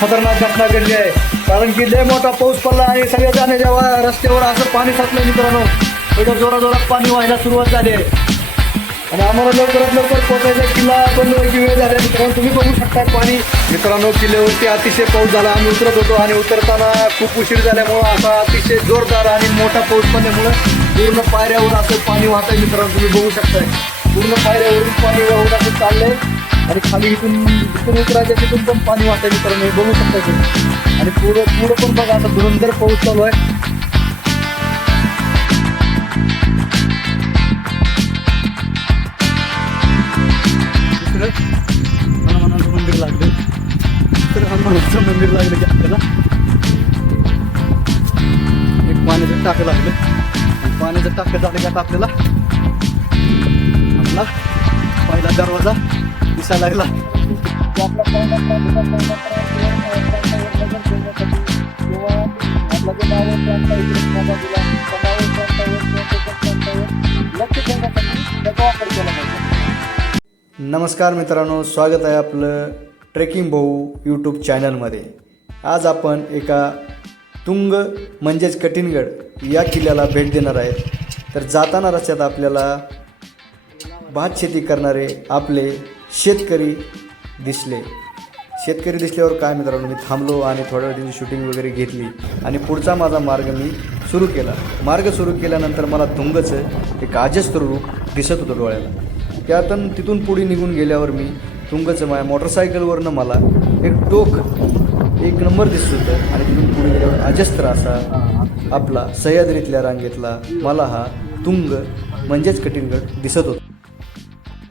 खतरनाक घटना घडली आहे. कारण की लय मोठा पाऊस पडला आणि सगळ्या जाणे जेव्हा रस्त्यावर असं पाणी साचलं मित्रांनो. एवढं जोरा जोरात पाणी व्हायला सुरुवात झाली आहे. आणि आम्हाला लवकरात लवकर पोचायचा किल्ला बंद व्हायची वेळ झाली मित्रांनो तुम्ही बघू शकता पाणी. मित्रांनो किल्ल्यावरती अतिशय पाऊस झाला. आम्ही उतरत होतो आणि उतरताना खूप उशीर झाल्यामुळं असा अतिशय जोरदार आणि मोठा पाऊस पडल्यामुळं पूर्ण पायऱ्यावर असं पाणी वाहत आहे मित्रांनो तुम्ही बघू शकताय. पूर्ण पायऱ्यावरून पाणी वाहून असं चाललंय. आणि खाली इथून इथून उतरायच्या तिथून पण पाणी वाटायचं तर मी बघू शकता तुम्ही. आणि पुढं पुढं पण बघा आता धुरंधर पाऊस चालू आहे. हनुमानाचं मंदिर लागलं. तर हनुमानाचं मंदिर लागलं की आपल्याला. एक पाण्याचं टाकं लागलं. पाण्याचं टाकं झालं की आता आपल्याला आपला पहिला दरवाजा दिसायला लागला. नमस्कार मित्रांनो स्वागत आहे आपलं ट्रेकिंग भाऊ यूट्यूब चॅनलमध्ये. आज आपण एका तुंग म्हणजेच कठीणगड या किल्ल्याला भेट देणार आहेत तर जाताना रस्त्यात आपल्याला भात शेती करणारे आपले शेतकरी दिसले. शेतकरी दिसल्यावर काय मित्रांनो मी थांबलो आणि थोड्या वेळ शूटिंग वगैरे घेतली आणि पुढचा माझा मार्ग मी सुरू केला. मार्ग सुरू केल्यानंतर मला तुंगचं एक अजस्त्र रूप दिसत होतं डोळ्याला. त्यातून तिथून पुढे निघून गेल्यावर मी तुंगचं माझ्या मोटरसायकलवरनं मला एक टोक एक नंबर दिसत होतं आणि तिथून पुढे गेल्यावर अजस्त्र असा आपला सह्याद्रीतल्या रांगेतला मला हा तुंग म्हणजेच कठीणगड दिसत होता.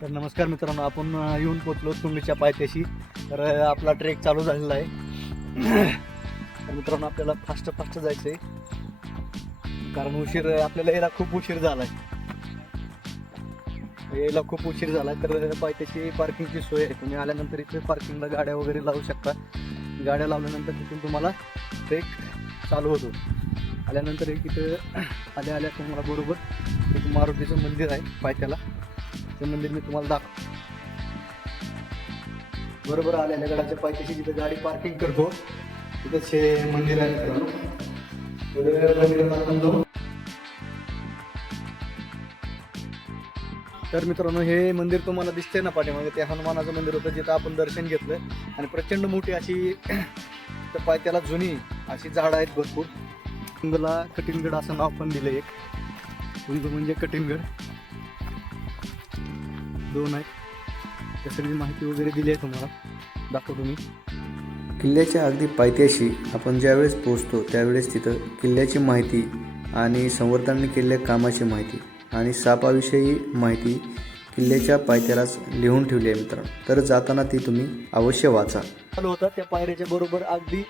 तर नमस्कार मित्रांनो आपण येऊन पोचलो तुंगच्या पायथ्याशी. तर आपला ट्रेक चालू झालेला आहे. तर मित्रांनो आपल्याला फास्ट फास्ट जायचं आहे कारण उशीर आपल्याला यायला खूप उशीर झाला आहे यायला खूप उशीर झाला आहे तर पायथ्याशी पार्किंगची सोय आहे. तुम्ही आल्यानंतर इथे पार्किंगला गाड्या वगैरे लावू शकता. गाड्या लावल्यानंतर तिथून तुम्हाला ट्रेक चालू होतो. आल्यानंतर एक इथं आल्या आल्या तुम्हाला बरोबर एक मारुतीचं मंदिर आहे पायथ्याला. ते मंदिर मी तुम्हाला दाखव बरोबर आलेल्या गडाच्या पायथ्याशी तिथे गाडी पार्किंग करतो तिथंच हे मंदिर आहे मित्रांनो. तर जाऊ. तर मित्रांनो हे मंदिर तुम्हाला दिसतंय ना पाठीमागे ते हनुमानाचं मंदिर होतं जिथं आपण दर्शन घेतलं. आणि प्रचंड मोठी अशी त्या पायथ्याला जुनी अशी झाडं आहेत भरपूर. तुंगला कठीणगड असं नाव पण दिलं एक. तुंग म्हणजे कठीणगड दोन आहेत त्या सगळी माहिती वगैरे दिली आहे तुम्हाला. दाखवतो मी. किल्ल्याच्या अगदी पायथ्याशी आपण ज्यावेळेस पोहोचतो त्यावेळेस तिथं किल्ल्याची माहिती आणि संवर्धनाने केलेल्या कामाची माहिती आणि सापाविषयी माहिती किल्ल्याच्या पायथ्यालाच लिहून ठेवली आहे मित्रांनो. तर जाताना ती तुम्ही अवश्य वाचा. चालू होता त्या पायऱ्याच्या बरोबर अगदी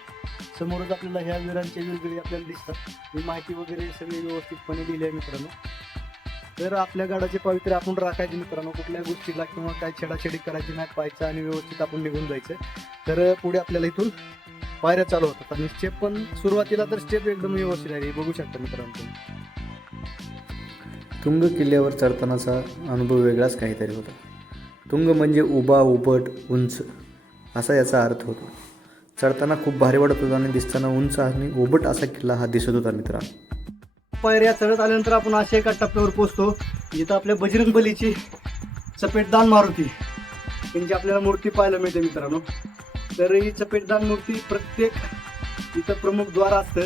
समोरच आपल्याला ह्या वीरांचे वेगवेगळे आपल्याला दिसतात. ही माहिती वगैरे सगळी व्यवस्थितपणे दिली आहे मित्रांनो. तर आपल्या गाडाचे पावित्र्य आपण राखायचे मित्रांनो कुठल्या गोष्टीला किंवा काय छेडाछेडी करायची नाही पाहायचं आणि व्यवस्थित आपण निघून जायचं. तर पुढे आपल्याला इथून पायऱ्या चालू होतात. आणि स्टेप पण सुरुवातीला तर स्टेप एकदम व्यवस्थित आहे. बघू शकता मित्रांनो तुंग किल्ल्यावर चढतानाचा अनुभव वेगळाच काहीतरी होता. तुंग म्हणजे उभा उबट उंच असा याचा अर्थ होतो. चढताना खूप भारी वाटत होता आणि दिसताना उंच आणि उबट असा किल्ला हा दिसत होता मित्रांनो. पायऱ्या चढत आल्यानंतर आपण अशा एका टप्प्यावर पोहोचतो जिथं आपल्या बजरंग बलीची चपेटदान मारुती त्यांची आपल्याला मूर्ती पाहायला मिळते मित्रांनो. तर ही चपेटदान मूर्ती प्रत्येक इथं प्रमुख द्वार असतं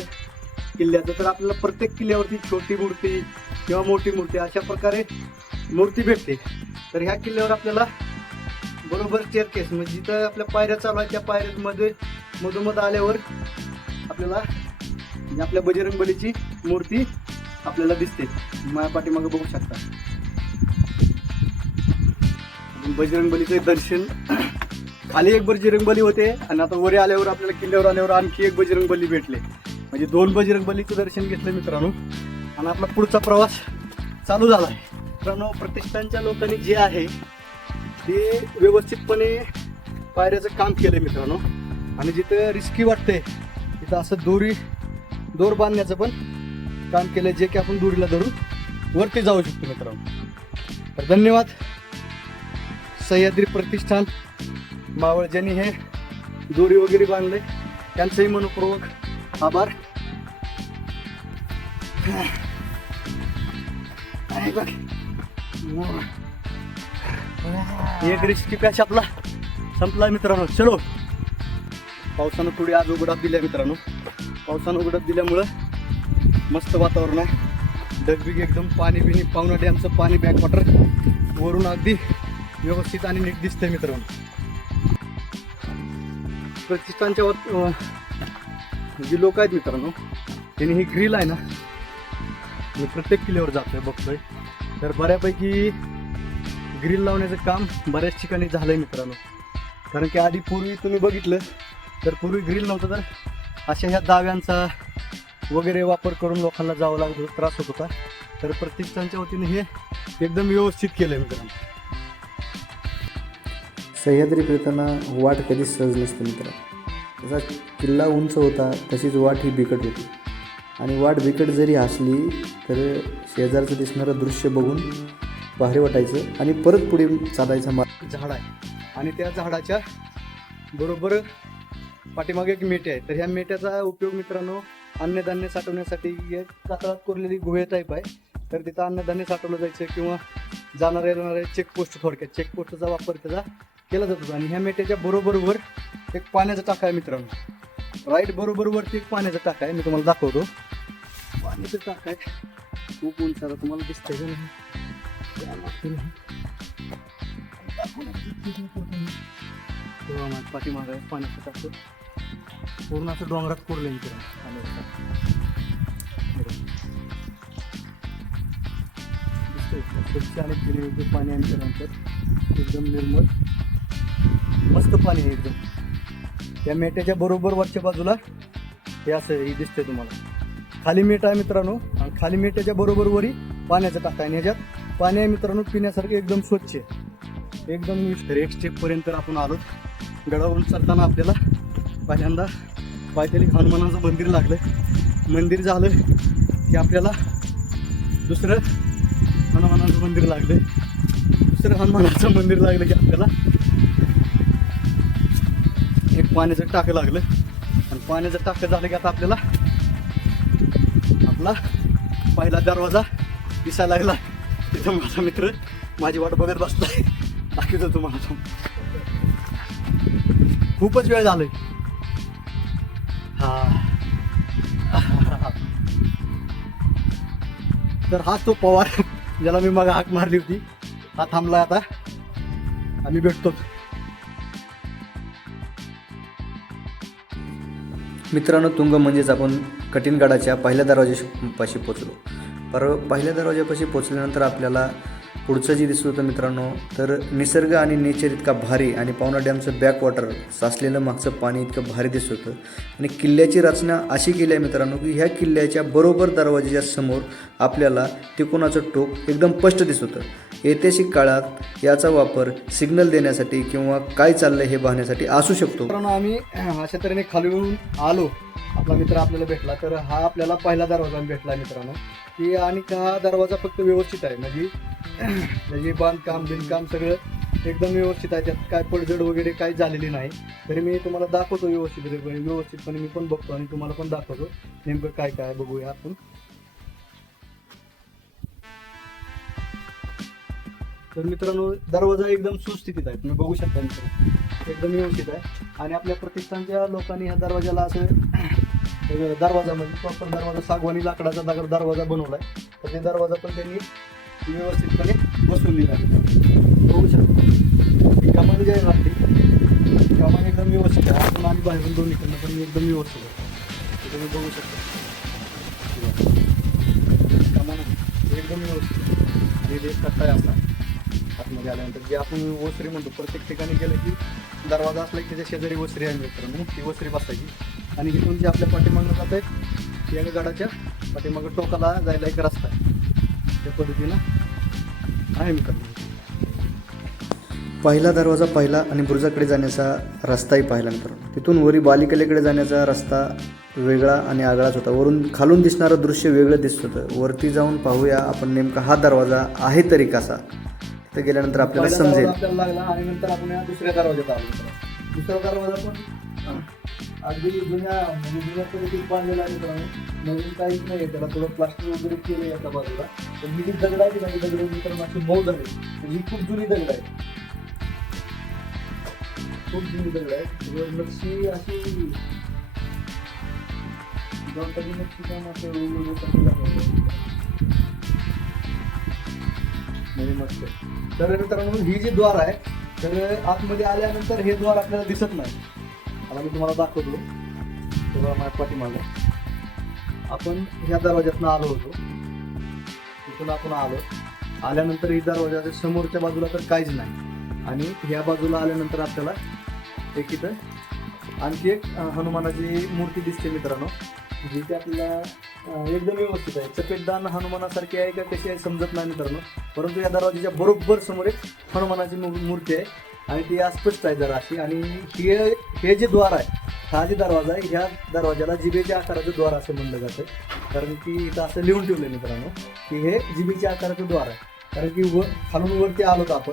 किल्ल्याचं. तर आपल्याला प्रत्येक किल्ल्यावरती छोटी मूर्ती किंवा मोठी मूर्ती अशा प्रकारे मूर्ती भेटते. तर ह्या किल्ल्यावर आपल्याला बरोबर केस म्हणजे जिथं आपल्या पायऱ्या चालू आहेत त्या पायऱ्यांमध्ये मधोमध आल्यावर आपल्याला आपल्या बजरंग बलीची मूर्ती आपल्याला दिसते. माझ्या पाठीमागे बघू शकता. बजरंग बलीचे दर्शन. खाली एक बजरंग बली होते आणि आता वरी आल्यावर आपल्याला किल्ल्यावर आल्यावर आणखी एक बजरंग बली भेटले. म्हणजे दोन बजरंग बलीचं दर्शन घेतलं मित्रांनो. आणि आपला पुढचा प्रवास चालू झाला आहे. मित्रांनो प्रतिष्ठानच्या लोकांनी जे आहे ते व्यवस्थितपणे पायऱ्याचं काम केलंय मित्रांनो. आणि जिथं रिस्की वाटते तिथं असं दोरी दोर बांधण्याचं पण काम केलं जे की आपण दूरीला धरून वरती जाऊ शकतो मित्रांनो. तर धन्यवाद. सह्याद्री प्रतिष्ठान मावळ ज्यांनी हे दोरी वगैरे बांधले त्यांचंही मनपूर्वक आभार. आहे एक रिस्की पॅच आपला संपला मित्रांनो. चलो. पावसानं थोडी आज उघडाप दिल्या मित्रांनो. पावसानं उघडाप दिल्यामुळं मस्त वातावरण आहे. डगबिग एकदम पाणी बिणी पाहुणा डॅमचं पाणी बॅकवॉटर वरून अगदी व्यवस्थित आणि नीट दिसतंय मित्रांनो. प्रतिष्ठानच्या वत- जी लोक आहेत मित्रांनो त्यांनी ही ग्रिल आहे ना मी प्रत्येक किल्ल्यावर जातोय बघतोय. तर बऱ्यापैकी ग्रिल लावण्याचं काम बऱ्याच ठिकाणी झालंय मित्रांनो. कारण की आधी पूर्वी तुम्ही बघितलं तर पूर्वी ग्रिल नव्हतं तर अशा ह्या दाव्यांचा वगैरे वापर करून लोकांना जावं लागत होता त्रास होत होता. तर प्रतिष्ठानच्या वतीने हे एकदम व्यवस्थित केलं मित्रांनो. सह्याद्री फिरताना वाट कधी सहज नसते मित्र जसा किल्ला उंच होता तशीच वाट ही बिकट होती. आणि वाट बिकट जरी असली तर शेजारचं दिसणारं दृश्य बघून भारी वाटायचं आणि परत पुढे चालायचा मार्ग झाड आहे. आणि त्या झाडाच्या बरोबर पाठीमागे एक मेटे आहे. तर ह्या मेट्याचा उपयोग मित्रांनो अन्नधान्य साठवण्यासाठी एक कातळात कोरलेली गुहे टाईप आहे. तर तिथं अन्नधान्य साठवलं जायचं किंवा जाणारे येणारे चेकपोस्ट थोडक्यात चेकपोस्टचा वापर त्याचा केला जातो. आणि ह्या मेट्याच्या बरोबरवर एक पाण्याचा टाका आहे मित्रांनो. राईट बरोबरवरती एक पाण्याचा टाका आहे मी तुम्हाला दाखवतो. पाण्याचा टाका आहे. खूप उंचाला तुम्हाला दिसतंय का नाही? त्या आहे पाण्याचं टाकतो पूर्ण असं डोंगरात कोरलं आहे इकडं स्वच्छ आणि पिण्यायोग्य पाणी आणल्यानंतर त्यानंतर एकदम निर्मळ. मस्त पाणी आहे एकदम. त्या मेट्याच्या बरोबर वरच्या बाजूला हे असं हे दिसतंय तुम्हाला. खाली मेट आहे मित्रांनो. आणि खाली मेट्याच्या बरोबर वरी पाण्याचं टाका आणि ह्याच्यात पाणी आहे मित्रांनो पिण्यासारखं एकदम स्वच्छ आहे. एकदम एक स्टेप पर्यंत आपण आलो गडावरून चढताना आपल्याला पहिल्यांदा पायथ्याली हनुमानाचं मंदिर लागलं. मंदिर झालं की आपल्याला दुसरं हनुमानाचं मंदिर लागलं. दुसरं हनुमानाचं मंदिर लागलं की आपल्याला एक पाण्याचं टाकं लागलं. आणि पाण्याचं टाकं झालं की आता आपल्याला आपला पहिला दरवाजा दिसायला लागला. तिथं माझा मित्र माझी वाट बघत बसलाय. दाखवतो तुम्हाला. तो खूपच वेळ झालाय. तर हाच तो पवार ज्याला मी मग हाक मारली होती हा थांबला आता. आम्ही भेटतो मित्रांनो तुंग म्हणजेच आपण कठीण गडाच्या पहिल्या दरवाजापाशी पोचलो. पर पहिल्या दरवाजापाशी पोचल्यानंतर आपल्याला पुढचं जे दिसत होतं मित्रांनो तर निसर्ग आणि नेचर इतका भारी आणि पावना डॅमचं बॅकवॉटर साचलेलं मागचं पाणी इतकं भारी दिसत होतं. आणि किल्ल्याची रचना अशी केली आहे मित्रांनो की ह्या किल्ल्याच्या बरोबर दरवाजाच्या समोर आपल्याला तिकोणाचं टोक एकदम स्पष्ट दिसत होतं. ऐतिहासिक काळात याचा वापर सिग्नल देण्यासाठी किंवा काय चाललंय हे पाहण्यासाठी असू शकतो. कारण आम्ही अशा तऱ्हेने खालून आलो. आपला मित्र आपल्याला भेटला तर हा आपल्याला पहिला दरवाजा भेटला मित्रांनो. की आणि हा दरवाजा फक्त व्यवस्थित आहे. म्हणजे म्हणजे बांधकाम बिनकाम सगळं एकदम व्यवस्थित आहे. त्यात काय पडझड वगैरे काही झालेली नाही. तरी मी तुम्हाला दाखवतो व्यवस्थित व्यवस्थितपणे मी पण बघतो आणि तुम्हाला पण दाखवतो नेमकं काय काय बघूया आपण. तर मित्रांनो दरवाजा एकदम सुस्थितीत आहे. तुम्ही बघू शकता मित्रांनो. एकदम व्यवस्थित आहे. आणि आपल्या प्रतिष्ठानच्या लोकांनी ह्या दरवाजाला असं दरवाजा म्हणजे प्रॉपर दरवाजा सागवानी लाकडाचा दगड दरवाजा बनवला आहे तर ते दरवाजा पण त्यांनी व्यवस्थितपणे बसवून दिला. बघू शकता. ही जे जी आहे एकदम व्यवस्थित आहे. आपण आणि बाहेरून दोन्हीकडनं पण एकदम व्यवस्थित आहे. तुम्ही बघू शकता. कमान एकदम व्यवस्थित आहे. आणि एक कट्टा आहे आपला. आतमध्ये आल्यानंतर जे आपण वस्त्री म्हणतो प्रत्येक ठिकाणी गेलं की दरवाजा असला की त्याच्या शेजारी वस्त्री आहे मित्रांनो ती वस्त्री बसायची. आणि इथून जे आपल्या पाठीमागं जात आहे या गडाच्या पाठीमागं टोकाला जायला एक रस्ता आहे. त्या पद्धतीनं आहे मित्रांनो. पहिला दरवाजा पहिला आणि बुरुजाकडे जाण्याचा रस्ताही पाहिला मित्रांनो. तिथून वरी बालिकलेकडे जाण्याचा रस्ता वेगळा आणि आगळाच होता. वरून खालून दिसणारं दृश्य वेगळं दिसत होतं. वरती जाऊन पाहूया आपण नेमका हा दरवाजा आहे तरी कसा. तिथे गेल्यानंतर आपल्याला पहिला समजेल दरवाजा आपल्याला लागला आणि नंतर आपण या दुसऱ्या दरवाज्यात आलो. दुसरा दरवाजा पण अगदी जुन्या म्हणजे जुन्या पद्धतीत बांधलेला आहे मित्रांनो. नवीन काहीच नाही त्याला थोडं प्लास्टर वगैरे केलं एका बाजूला. ही जी दगड आहे ना दगड मित्रांनो अशी मऊ झाली तर ही खूप जुनी दगड आहे. खूप जुनी दगड आहे. नक्षी अशी गवताची नक्षी काम असं वेगवेगळं करते दाखवलं. म्हणजे मस्त तर मित्रांनो ही जी द्वार आहे तर आतमध्ये आल्यानंतर हे द्वार आपल्याला दिसत नाही. आता मी तुम्हाला दाखवतो. तेव्हा माझ्या पाठीमागं. आपण ह्या दरवाज्यातनं आलो होतो. तिथून आपण आलो. आल्यानंतर ही दरवाजाच्या समोरच्या बाजूला तर काहीच नाही. आणि ह्या बाजूला आल्यानंतर आपल्याला एक इथं आणखी एक हनुमानाची मूर्ती दिसते मित्रांनो. जी आपल्याला एकदम व्यवस्थित आहे. चपेटदान हनुमानासारखी आहे का कशी आहे समजत नाही मित्रांनो. परंतु या दरवाजाच्या बरोबर समोर एक हनुमानाची मू- मूर्ती आहे आणि ती अस्पष्ट आहे जरा अशी आणि हे हे जे द्वार आहे हा जे दरवाजा आहे ह्या दरवाजाला जिबेच्या आकाराचं द्वार असं म्हणलं जातं. कारण की इथं असं लिहून ठेवलं मित्रांनो की हे जिबेच्या आकाराचं द्वार आहे. कारण की व खालून वरती आलो तर आपण.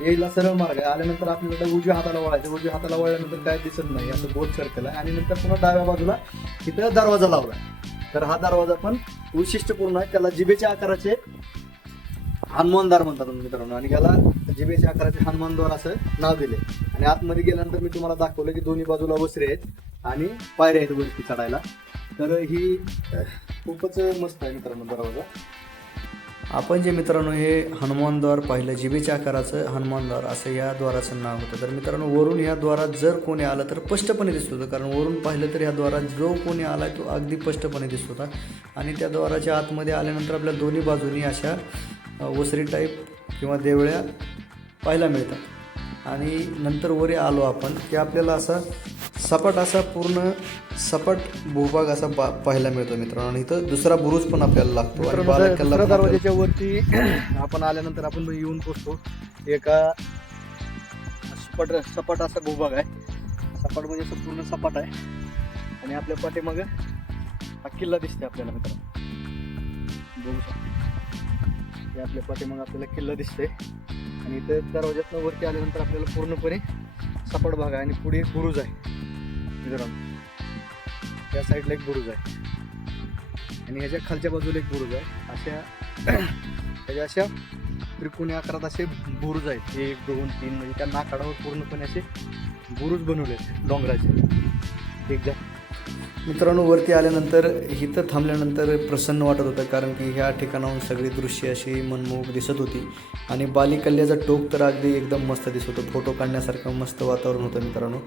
यायला सरळ मार्ग आहे. आल्यानंतर आपल्याला उजव्या हाताला वळायचं. उजव्या हाताला वळल्यानंतर काय दिसत नाही असं बोट सर्कल आहे. आणि नंतर पुन्हा डाव्या बाजूला इथं दरवाजा लावला तर हा दरवाजा पण वैशिष्ट्यपूर्ण आहे. त्याला जिबेच्या आकाराचे हनुमानदार म्हणतात मित्रांनो. आणि याला जिबेच्या आकाराचे हनुमानद्वार असं नाव दिले आणि आतमध्ये गेल्यानंतर मी तुम्हाला दाखवलं की दोन्ही बाजूला वसरे आहेत आणि पायऱ्या आहेत वरती चढायला. तर ही खूपच मस्त आहे मित्रांनो दरवाजा. आपण जे मित्रांनो हे हनुमानद्वार पाहिलं जिबेच्या आकाराचं हनुमानद्वार असं या द्वाराचं नाव होतं. तर मित्रांनो वरून ह्या द्वारात जर कोणी आलं तर स्पष्टपणे दिसत होतं. कारण वरून पाहिलं तर ह्या द्वारात जो कोणी आला तो अगदी स्पष्टपणे दिसत होता. आणि त्या द्वाराच्या आतमध्ये आल्यानंतर आपल्या दोन्ही बाजूनी अशा ओसरी वसरी टाईप किंवा देवळ्या पाहायला मिळतात. आणि नंतर वरी आलो आपण की आपल्याला असा सपाट असा पूर्ण सपाट भूभाग असा पा पाहायला मिळतो मित्रांनो. आणि इथं दुसरा बुरुज पण आपल्याला लागतो आणि आपल्याला- दरवाजाच्या वरती आपण आल्यानंतर आपण येऊन पोचतो. एका सपाट सपाट असा भूभाग आहे. सपाट म्हणजे असं पूर्ण सपाट आहे. आणि आपल्या पाठीमाग हा किल्ला दिसते आपल्याला मित्र बघू शकतो. आपल्या पाठीमाग आपल्याला किल्ला दिसते आणि इथं दरवाज्यातनं वरती आल्यानंतर आपल्याला पूर्णपणे सपाट भाग आहे आणि पुढे एक बुरुज आहे. मित्रांनो या साईडला एक बुरुज आहे. आणि ह्याच्या खालच्या बाजूला एक बुरुज आहे. अशा त्याच्या म्हणजे अशा त्रिकोणी आकारात असे बुरुज आहेत. एक दोन तीन म्हणजे त्या नाकाडावर पूर्णपणे असे बुरुज बनवले आहेत डोंगराचे. एकदा मित्रांनो वरती आल्यानंतर इथं थांबल्यानंतर प्रसन्न वाटत होतं कारण की ह्या ठिकाणाहून सगळी दृश्य अशी मनमोहक दिसत होती. आणि बाली कल्ल्याचं टोक तर अगदी एकदम मस्त दिसत होतं. फोटो काढण्यासारखं मस्त वातावरण होतं मित्रांनो.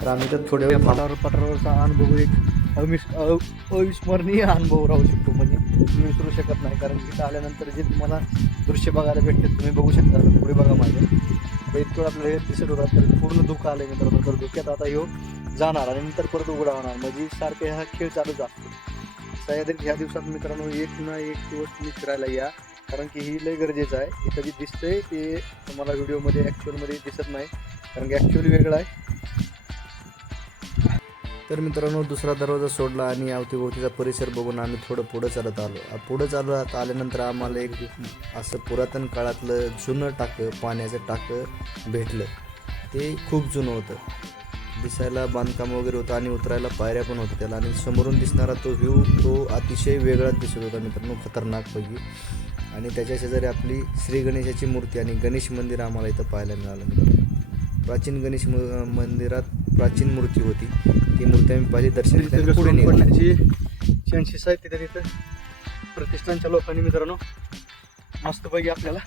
तर आम्ही तर थोड्या वेळ पठार पठारावरचा अनुभव एक अविस अविस्मरणीय अनुभव राहू शकतो. म्हणजे मी विसरू शकत नाही कारण तिथं आल्यानंतर जे तुम्हाला दृश्य बघायला भेटते तुम्ही बघू शकता. पुढे बघा माझ्या इतकं आपल्याला हे दिसत होता तर पूर्ण दुःख आलं मित्रांनो तर धुक्यात आता येऊ जाणार आणि नंतर परत उघडा होणार. म्हणजे सारखे हा खेळ चालूच असतो सह्याद्री ह्या दिवसात मित्रांनो एक ना एक दिवस तुम्ही फिरायला या. कारण की ही लय गरजेचं आहे. हे कधी दिसतंय ते तुम्हाला व्हिडिओमध्ये ॲक्च्युअलमध्ये दिसत नाही. कारण की ॲक्च्युअली वेगळं आहे. तर मित्रांनो दुसरा दरवाजा सोडला आणि अवतीभोवतीचा परिसर बघून आम्ही थोडं पुढं चालत आलो. पुढं चालत आल्यानंतर आम्हाला एक असं पुरातन काळातलं जुनं टाकं पाण्याचं टाकं भेटलं. ते खूप जुनं होतं. दिसायला बांधकाम वगैरे होतं आणि उतरायला पायऱ्या पण होत्या त्याला. आणि समोरून दिसणारा तो व्ह्यू तो अतिशय वेगळाच दिसत होता मित्रांनो खतरनाकपैकी. आणि त्याच्या शेजारी आपली श्री गणेशाची मूर्ती आणि गणेश मंदिर आम्हाला इथं पाहायला मिळालं प्राचीन गणेश म- मंदिरात प्राचीन मूर्ती होती. ती मूर्ती आम्ही पाहिली दर्शन पुढे घसरून निघालो चान्सेस आहेत तिथे तिथं प्रतिष्ठानच्या लोकांनी मित्रांनो मस्तपैकी आपल्याला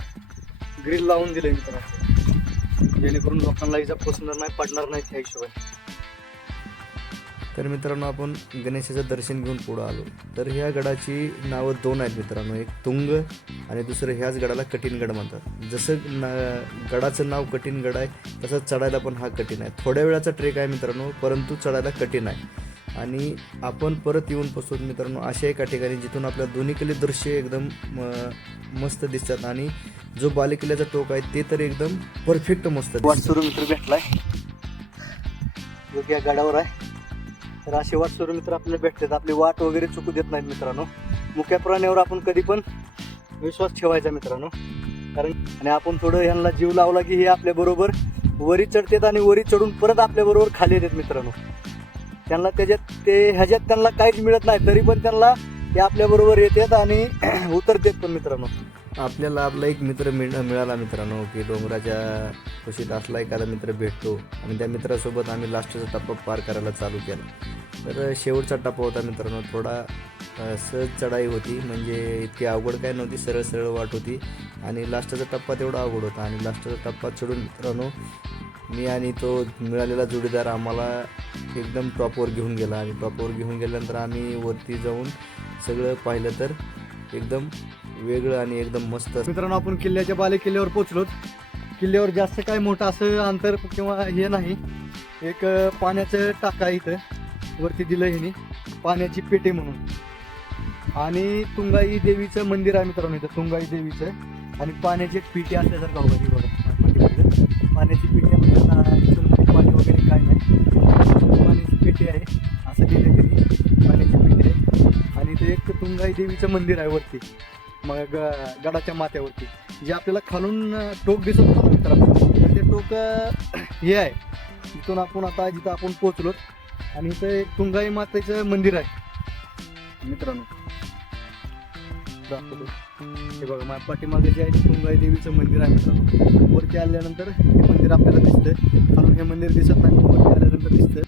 ग्रिल लावून दिले मित्रांनो. जेणेकरून लोकांना इजा पोचणार नाही पडणार नाही त्या हिशोबाने. तर मित्रांनो आपण गणेशाचं दर्शन घेऊन पुढं आलो. तर ह्या गडाची नावं दोन आहेत मित्रांनो. एक तुंग आणि दुसरं ह्याच गडाला कठीण गड म्हणतात. जसं न गडाचं नाव कठीण गड आहे तसंच चढायला पण हा कठीण आहे. थोड्या वेळाचा ट्रेक आहे मित्रांनो परंतु चढायला कठीण आहे. आणि आपण परत येऊन पोचतो मित्रांनो अशा एका ठिकाणी जिथून आपल्या दोन्हीकडे दृश्य एकदम म- मस्त दिसतात. आणि जो बालेकिल्ल्याचा टोक आहे ते तर एकदम परफेक्ट मस्त वाटसुरू मित्र भेटलाय. जो की या गडावर आहे. तर असे वाटसुरू मित्र आपल्याला भेटतात. आपली वाट वगैरे चुकू देत नाहीत मित्रांनो. मुख्या प्राण्यावर आपण कधी पण विश्वास ठेवायचा मित्रांनो. कारण आणि आपण थोडं यांना जीव लावला की हे आपल्या बरोबर वरी चढतात आणि वरी चढून परत आपल्याबरोबर खाली येतात मित्रांनो. त्यांना त्याच्यात ते ह्याच्यात त्यांना काहीच मिळत नाही तरी पण त्यांना ते आपल्याबरोबर येतात आणि उतरतात पण मित्रांनो. आपल्याला आपला एक मित्र मिळ मिळाला मित्रांनो की डोंगराच्या कुशीत असला एखादा मित्र भेटतो आणि त्या मित्रासोबत आम्ही लास्टचा टप्पा पार करायला चालू केला. तर शेवटचा टप्पा होता मित्रांनो थोडा सहज चढाई होती म्हणजे इतकी अवघड काय नव्हती सरळ सरळ वाट होती आणि लास्टचा टप्पा तेवढा अवघड होता आणि लास्टचा टप्पा चढून मित्रांनो मी आणि तो मिळालेला जोडीदार आम्हाला एकदम टॉपवर घेऊन गेला. आणि टॉपवर घेऊन गेल्यानंतर आम्ही वरती जाऊन सगळं पाहिलं तर एकदम वेगळं आणि एकदम मस्त मित्रांनो आपण किल्ल्याच्या बाले किल्ल्यावर पोचलो किल्ल्यावर जास्त काय मोठं असं अंतर किंवा हे नाही. एक पाण्याचं टाका इथं. वरती दिलं ह्यानी. पाण्याची पेटे म्हणून. आणि तुंगाई देवीचं मंदिर आहे मित्रांनो इथं तुंगाई देवीचं. आणि पाण्याची एक पेटी असल्यासारखं बघा. पाण्याची पेटी. देवीचं मंदिर आहे वरती. मग ग- गडाच्या माथ्यावरती. जे आपल्याला खालून टोक दिसत होतं मित्रांनो. तर ते टोक हे आहे. तिथून आपण आता जिथं आपण पोचलो आणि इथं एक तुंगाई मातेचं मंदिर आहे. मित्रांनो. दाखवतो. हे बघा माझ्या पाठीमागे जे आहे तुंगाई देवीचं मंदिर आहे मित्रांनो. वरती आल्यानंतर हे मंदिर आपल्याला दिसतंय. खालून हे मंदिर दिसत नाही वरती आल्यानंतर दिसतंय.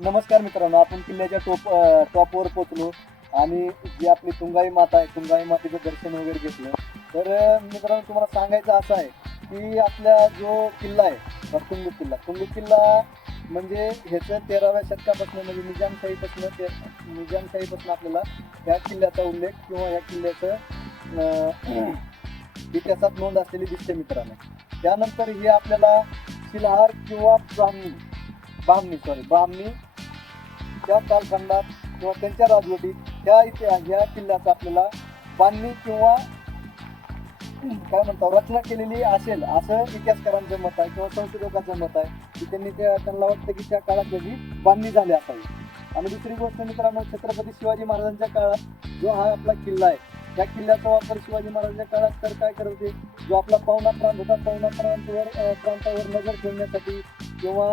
नमस्कार मित्रांनो आपण किल्ल्याच्या टोप टॉपवर पोचलो आणि जी आपली तुंगाई माता आहे तुंगाई मातेचं दर्शन वगैरे घेतलं. तर मित्रांनो तुम्हाला सांगायचं असं आहे की आपला जो किल्ला आहे तुंगू किल्ला. तुंगू किल्ला म्हणजे ह्याचं तेराव्या शतकापासून म्हणजे निजामशाहीपासून ते निजामशाहीपासून आपल्याला या किल्ल्याचा उल्लेख किंवा या किल्ल्याचं इतिहासात नोंद असलेली दिसते मित्रांनो. त्यानंतर हे आपल्याला शिलहार किंवा ब्राह्मी ब्राह्मणी सॉरी ब्राह्मणी त्या कालखंडात किंवा त्यांच्या राजवटीत त्या इतिहास या किल्ल्याचा आपल्याला बांधणी किंवा काय म्हणतात रचना केलेली असेल असं इतिहासकारांचं मत आहे किंवा संशोधकांचं मत आहे की त्यांनी त्या त्यांना वाटतं की त्या काळात त्याची बांधणी झाली असावी. आणि दुसरी गोष्ट मित्रांनो छत्रपती शिवाजी महाराजांच्या काळात जो हा आपला किल्ला आहे त्या किल्ल्याचा वापर शिवाजी महाराजांच्या काळात तर काय करत होते? जो आपला पावना प्रांत होता पावना प्रांतवर प्रांतावर नजर ठेवण्यासाठी किंवा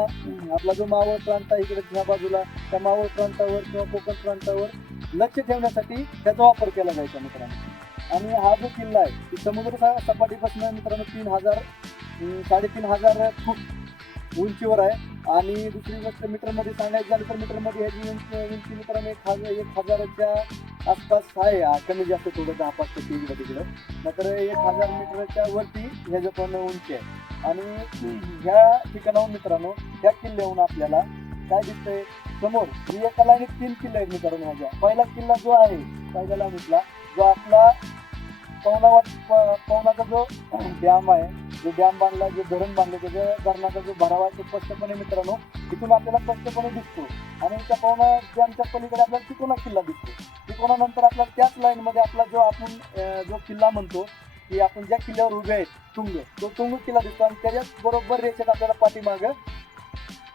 आपला जो मावळ प्रांत आहे इकडे ह्या बाजूला त्या मावळ प्रांतावर किंवा कोकण प्रांतावर लक्ष ठेवण्यासाठी त्याचा वापर केला जायचा मित्रांनो. आणि हा जो किल्ला आहे ती समुद्र सपाटीपासून मित्रांनो तीन हजार साडेतीन हजार फूट उंचीवर आहे. आणि दुसरी गोष्ट मीटरमध्ये सांगायचं झालं तर मीटरमध्ये ह्याची उंची उंची मित्रांनो एक हजार एक हजाराच्या आसपास आहे. कमी जास्त थोडं दहा पाच टक्के तिकडं. नंतर एक हजार मीटरच्या वरती ह्याचं पण उंची आहे. आणि ह्या ठिकाणाहून मित्रांनो ह्या किल्ल्याहून आपल्याला काय दिसतंय? समोर ही एका लाईनीत तीन किल्ले आहेत मित्रांनो माझ्या. पहिला किल्ला जो आहे पहिल्या लाईनीतला जो आपला पवनावाट प- पवनाचा जो डॅम आहे जो डॅम बांधला जे धरण बांधलं त्याच्या धरणाचा जो भरावा आहे तो स्पष्टपणे मित्रांनो तिथून आपल्याला स्पष्टपणे दिसतो. आणि त्या पवना डॅमच्या पलीकडे आपल्याला तिकोना किल्ला दिसतो. तिकोना नंतर आपल्याला त्याच लाईनमध्ये आपला जो आपण जो किल्ला म्हणतो की आपण ज्या किल्ल्यावर उभे आहेत तुंग. तो तुंग किल्ला दिसतो आणि त्याच्याच बरोबर रेषेत आपल्याला पाठीमाग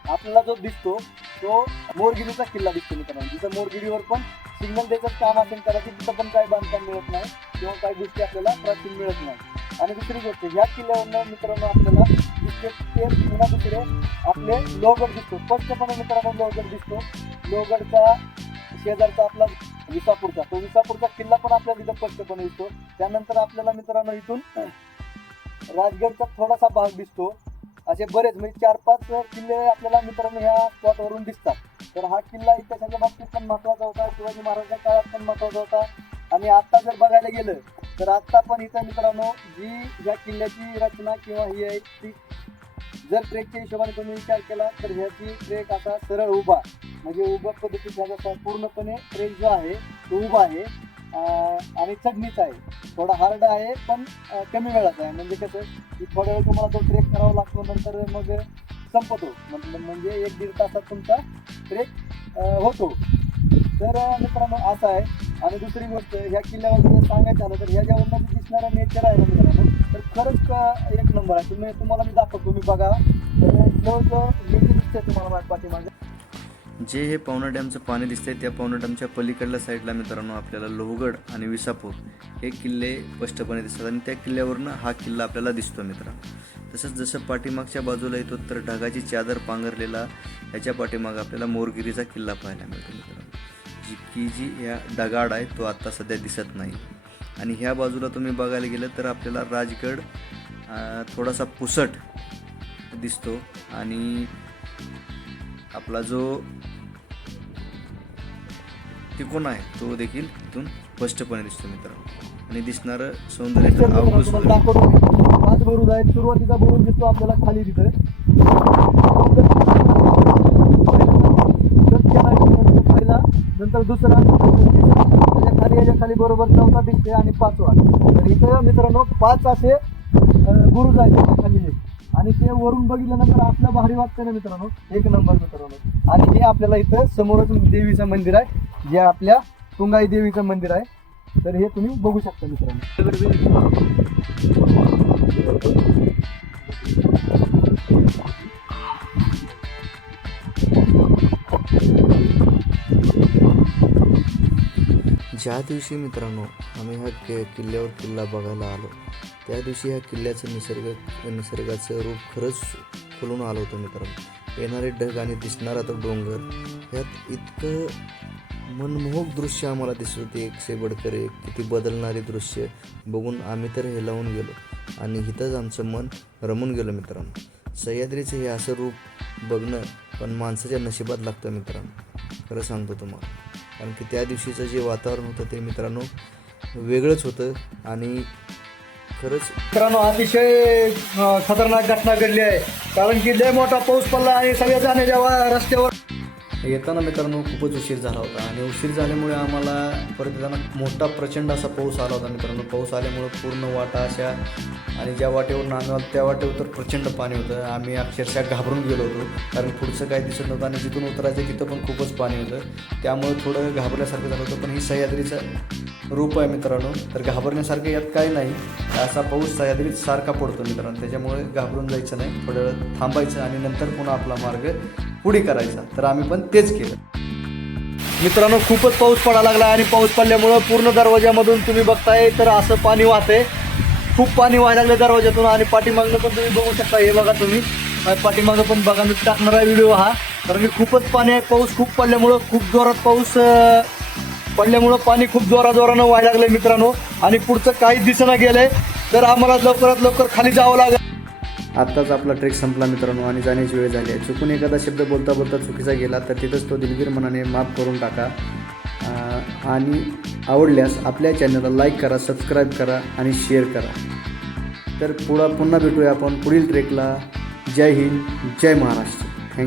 आपल्याला जो दिसतो तो मोरगिरीचा किल्ला दिसतो मित्रांनो. जिथं मोरगिरीवर पण सिग्नल द्यायचं काम असेल कदाचित तिथं पण काही बांधकाम मिळत नाही किंवा काही गोष्टी आपल्याला प्राचीन मिळत नाही. आणि दुसरी गोष्ट ह्या किल्ल्यावरनं मित्रांनो आपल्याला दिसते ते पुन्हा दुसरे आपले लोहगड दिसतो. स्पष्टपणे मित्रांनो लोहगड दिसतो. लोहगडचा शेजारचा आपला विसापूरचा. तो विसापूरचा किल्ला पण आपल्याला तिथं स्पष्टपणे दिसतो त्यानंतर आपल्याला मित्रांनो इथून राजगडचा थोडासा भाग दिसतो. असे बरेच म्हणजे चार पाच किल्ले आपल्याला मित्रांनो ह्या स्पॉटवरून दिसतात. तर हा किल्ला इतिहासाच्या बाबतीत पण महत्त्वाचा होता शिवाजी महाराजांच्या काळात पण महत्त्वाचा होता. आणि आता जर बघायला गेलं तर आता पण इथं मित्रांनो जी ह्या किल्ल्याची रचना किंवा ही आहे ती जर ट्रेकच्या हिशोबाने तुम्ही विचार केला तर ह्याची ट्रेक असा सरळ उभा. म्हणजे उभ्या पद्धतीत ह्याचा पूर्णपणे ट्रेक जो आहे तो उभा आहे आणि चढणीचा आहे. थोडा हार्ड आहे पण कमी वेळाचा आहे. म्हणजे कसं की थोडा वेळ तुम्हाला तो ट्रेक करावा लागतो नंतर मग संपतो. म्हणजे, म्हणजे एक दीड तासात तुमचा ट्रेक होतो. तर मित्रांनो असं आहे. आणि दुसरी गोष्ट ह्या किल्ल्यावर जर सांगायचं झालं तर ह्या ज्या उन्हाचं दिसणारा नेचर आहे ना मित्रांनो तर खरंच एक नंबर आहे. तुम्ही तुम्हाला मी दाखवतो तुम्ही बघा. तर दिसते तुम्हाला माझ्या पाठीमागे. जे हे पवना डॅमचं पाणी दिसतंय त्या पवना डॅमच्या पलीकडल्या साईडला मित्रांनो आपल्याला लोहगड आणि विसापूर हे किल्ले स्पष्टपणे दिसतात. आणि त्या किल्ल्यावरनं हा किल्ला आपल्याला दिसतो मित्रांनो. तसंच जसं पाठीमागच्या बाजूला येतो तर ढगाची चादर पांघरलेला याच्या पाठीमागं आपल्याला मोरगिरीचा किल्ला पाहायला मिळतो मित्रांनो. जी की जी या दगाड आहे तो आत्ता सध्या दिसत नाही. आणि ह्या बाजूला तुम्ही बघायला गेलं तर आपल्याला राजगड थोडासा पुसट दिसतो. आणि आपला जो तिकोना आहे तो देखील इथून स्पष्टपणे दिसतो मित्रांनो. आणि दिसणारं सौंदर्य सुरुवातीचा बुरुज दिसतो आपल्याला खाली तिथं पहिला त्यानंतर दुसरा त्याच्याखाली याच्या खाली बरोबर चौथा दिसते आणि पाचवा. तर इथं मित्रांनो पाच असे गुरु जायचे आहेत खाली. आणि ते वरून बघितल्यानंतर आपलं भारी वाटतं ना मित्रांनो? एक नंबर मित्रांनो. आणि हे आपल्याला इथं समोरच देवीचं मंदिर आहे. जे आपल्या तुंगाई देवीचं मंदिर आहे. तर हे तुम्ही बघू शकता मित्रांनो. ज्या दिवशी मित्रांनो आम्ही ह्या कि किल्ल्यावर किल्ला बघायला आलो त्या दिवशी ह्या किल्ल्याचं निसर्ग निसर्गाचं रूप खरंच खुलून आलं होतं मित्रांनो. येणारे ढग आणि दिसणारा तो डोंगर ह्यात इतकं मनमोहक दृश्य आम्हाला दिसत होते. एक सेबडकर एक किती बदलणारे दृश्य. बघून आम्ही तर हेलावून गेलो आणि इथंच आमचं मन रमून गेलं मित्रांनो. सह्याद्रीचं हे असं रूप बघणं पण माणसाच्या नशिबात लागतं मित्रांनो. खरं सांगतो तुम्हाला. कारण की त्या दिवशीचं जे वातावरण होतं ते मित्रांनो वेगळंच होतं आणि खरंच मित्रांनो अतिशय खतरनाक घटना घडली आहे. कारण की लय मोठा पाऊस पडला आणि सगळ्या जाण्याच्या रस्त्यावर येताना मित्रांनो खूपच उशीर झाला होता आणि उशीर झाल्यामुळे आम्हाला परत येताना मोठा प्रचंड असा पाऊस आला होता मित्रांनो. पाऊस आल्यामुळं पूर्ण वाटा अशा आणि ज्या वाटेवर नांदवाल त्या वाटेवर तर प्रचंड पाणी होतं. आम्ही अक्षरशः घाबरून गेलो होतो. कारण पुढचं काही दिसत नव्हतं आणि जिथून उतरायचं तिथं पण खूपच पाणी होतं. त्यामुळे थोडं घाबरल्यासारखं झालं होतं. पण ही सह्याद्रीचं रूप आहे मित्रांनो. तर घाबरण्यासारखं यात काही नाही. असा पाऊस सह्याद्रीत सारखा पडतो मित्रांनो. त्याच्यामुळे घाबरून जायचं नाही. थोड्या वेळ थांबायचं आणि नंतर पुन्हा आपला मार्ग पुढे करायचा. तर आम्ही पण तेच केलं. मित्रांनो खूपच पाऊस पडायला लागला आणि पाऊस पडल्यामुळं पूर्ण दरवाजामधून तुम्ही बघताय तर असं पाणी वाहते खूप पाणी व्हायला लागलं दरवाजातून आणि पाठीमागनं पण तुम्ही बघू शकता हे बघा तुम्ही. पाठीमागं पण बघा मी टाकणार आहे व्हिडिओ हा. कारण की खूपच पाणी आहे पाऊस खूप पडल्यामुळं खूप जोरात पाऊस पडल्यामुळं पाणी खूप जोरा जोरानं व्हायला लागलंय मित्रांनो. आणि पुढचं काहीच दिसणं गेलंय. तर आम्हाला लवकरात लवकर खाली जावं लागेल. आत्ताच आपला ट्रेक संपला मित्रांनो आणि जाण्याची वेळ झाली आहे. चुकून एखादा शब्द बोलता बोलता चुकीचा गेला तर तिथंच तो दिलगीर मनाने माफ करून टाका. आणि आवडल्यास आपल्या चॅनलला लाईक करा सबस्क्राईब करा आणि शेअर करा. तर पुढं पुन्हा भेटूया आपण पुढील ट्रेकला जय हिंद जय महाराष्ट्र.